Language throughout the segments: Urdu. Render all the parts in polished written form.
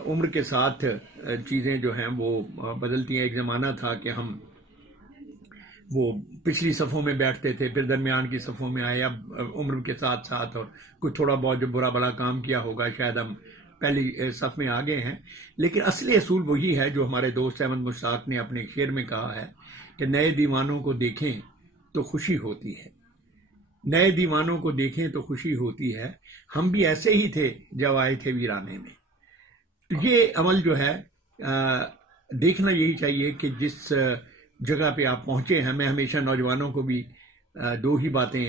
عمر کے ساتھ چیزیں جو ہیں وہ بدلتی ہیں۔ ایک زمانہ تھا کہ ہم وہ پچھلی صفوں میں بیٹھتے تھے، پھر درمیان کی صفوں میں آئے۔ اب عمر کے ساتھ ساتھ اور کچھ تھوڑا بہت جو برا بلا کام کیا ہوگا شاید ہم پہلی صف میں آگے ہیں، لیکن اصلی اصول وہی ہے جو ہمارے دوست احمد مشتاق نے اپنے شعر میں کہا ہے کہ نئے دیوانوں کو دیکھیں تو خوشی ہوتی ہے، نئے دیوانوں کو دیکھیں تو خوشی ہوتی ہے، ہم بھی ایسے ہی تھے جب آئے تھے ویرانے میں۔ تو یہ عمل جو ہے دیکھنا یہی چاہیے کہ جس جگہ پہ آپ پہنچے ہیں۔ میں ہمیشہ نوجوانوں کو بھی دو ہی باتیں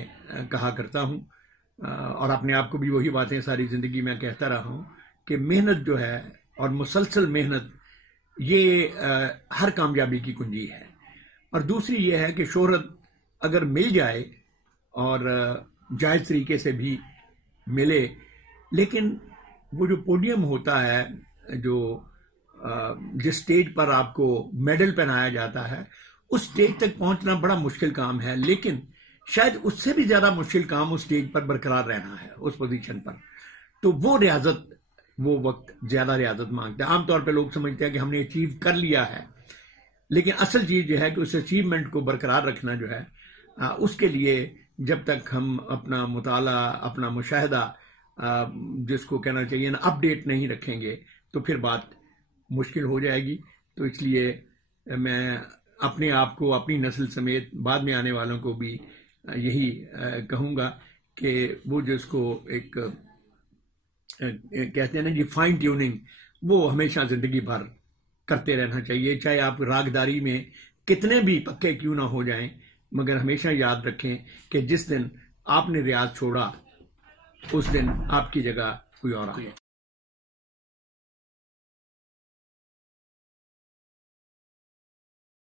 کہا کرتا ہوں، اور اپنے آپ کو بھی وہی باتیں ساری زندگی میں کہتا رہا ہوں کہ محنت جو ہے اور مسلسل محنت یہ ہر کامیابی کی کنجی ہے۔ اور دوسری یہ ہے کہ شہرت اگر مل جائے اور جائز طریقے سے بھی ملے، لیکن وہ جو پوڈیم ہوتا ہے، جو جس سٹیج پر آپ کو میڈل پہنایا جاتا ہے، اس سٹیج تک پہنچنا بڑا مشکل کام ہے، لیکن شاید اس سے بھی زیادہ مشکل کام اس سٹیج پر برقرار رہنا ہے، اس پوزیشن پر۔ تو وہ ریاضت، وہ وقت زیادہ ریاضت مانگتا ہے۔ عام طور پہ لوگ سمجھتے ہیں کہ ہم نے اچیو کر لیا ہے، لیکن اصل چیز جو ہے کہ اس اچیومنٹ کو برقرار رکھنا جو ہے، اس کے لیے جب تک ہم اپنا مطالعہ، اپنا مشاہدہ جس کو کہنا چاہیے نا، اپ ڈیٹ نہیں رکھیں گے تو پھر بات مشکل ہو جائے گی۔ تو اس لیے میں اپنے آپ کو، اپنی نسل سمیت بعد میں آنے والوں کو بھی یہی کہوں گا کہ وہ جس کو ایک کہتے ہیں نا جی فائن ٹیوننگ، وہ ہمیشہ زندگی بھر کرتے رہنا چاہیے، چاہے آپ راگداری میں کتنے بھی پکے کیوں نہ ہو جائیں، مگر ہمیشہ یاد رکھیں کہ جس دن آپ نے ریاض چھوڑا اس دن آپ کی جگہ کوئی اور آئے۔